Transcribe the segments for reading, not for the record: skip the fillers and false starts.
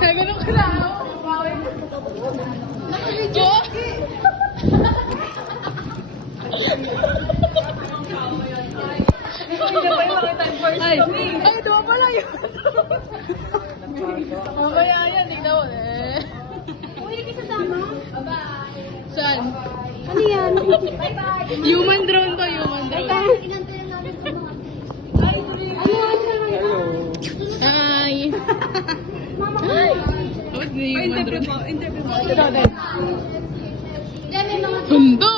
Ganun ka lang. Naka-video. Ay, doon pala yun. Mamaya yan, tignan mo eh. Uy, hindi kasama. Saan? Ano yan? Bye-bye. Human drone to, human drone. Inantay lang namin ito mga. Ay, hello. Hi. Mama, Hi. What's the human drone? interview mo. Diyan, may mga... Sundo.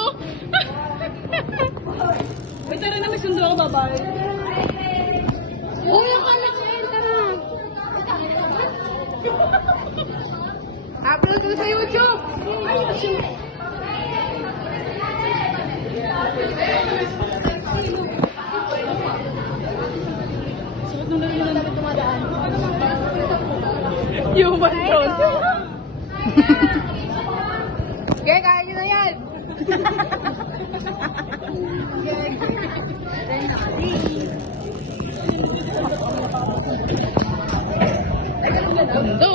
Wait, tara na, may sundo ako, babae. Uy, akala ko yun, tara. Upload ko sa YouTube. Ay, YouTube. Suot nung lang namin tumadaan. Human drone. Kaya kaya nyo na yan. Sundo.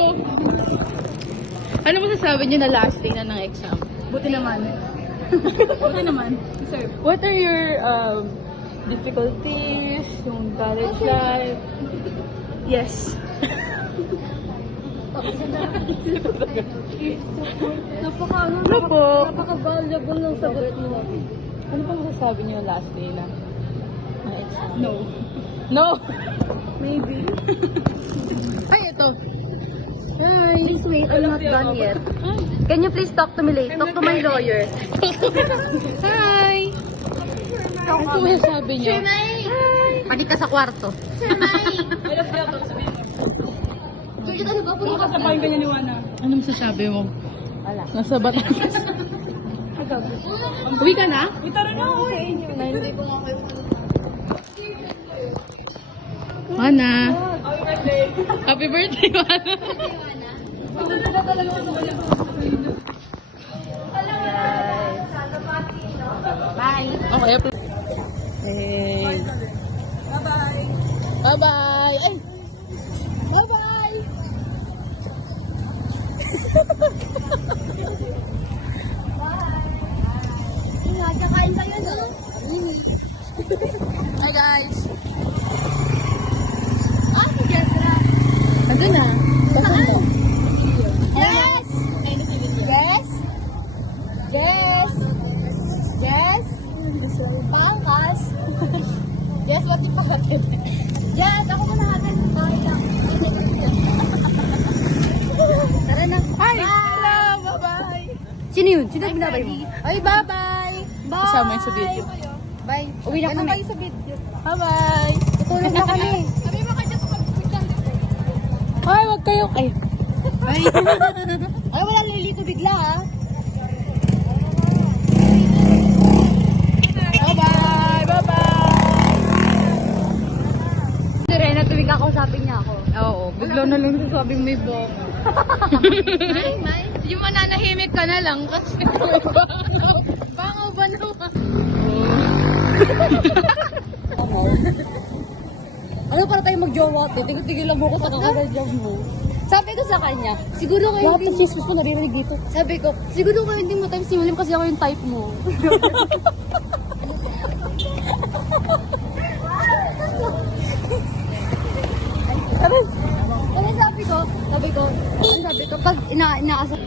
Ano masasabi niyo na last day na ng exam? Buti naman. Buti naman. Sir. What are your difficulties, yung college life? Yes. Ano po? Napaka-valuable ng sagot mo. Ano pa masasabi niyo last day na ng exam? No. No! Maybe. Ay, ito. Hi! Please wait, I'm not done yet. Can you please talk to me later? Talk to my lawyer. Hi! Ano po masasabi niyo? Pati ka sa kwarto. Sir Mike! George, ano ba? Puro ka pa. Ano masasabi mo? Wala. Nasa Batangas. Uwi ka na? Hindi ko nga kayo. Mana. Happy birthday, Mana. Bye. Okay, upload. Hey. Bye-bye. Bye-bye. Ay! Bye-bye! Kain tayo, no? Hi, guys. Ah, si Jeffra. Nandun na. Pasunod. Yes! Yes! Yes! Yes! Pangkas! Yes, what if pagkakit? Yes, ako muna hatid. Okay lang. Tara na. Hi! Bye! Hello! Bye-bye! Sino yun? Sino binabay mo? Ay, bye-bye! Bye! Kasama yun sa video. Bye! Uwi na kami. Sa video? Bye-bye! Tutulog na kami. Sabi mo ka just mag-weekend. Ay, wag kayo. Ay. Ay! Ay, wala lilito bigla, ha? Bye-bye! Bye-bye! Si Rena, tuwing kakausapin niya ako. Oo, bigla na lang sasabing may bok. May? Yung mananahimik ka na lang kasi bangaw ba naman? Ano para tayo mag-jowa? Tigil-tigil lang mo ko sa kakadadjam mo. Sabi ko sa kanya, siguro kayo hindi mo... chismis mo narinig dito. Sabi ko, siguro kayo hindi mo type si William kasi ako yung type mo. Ano sabi ko, pag inaasap...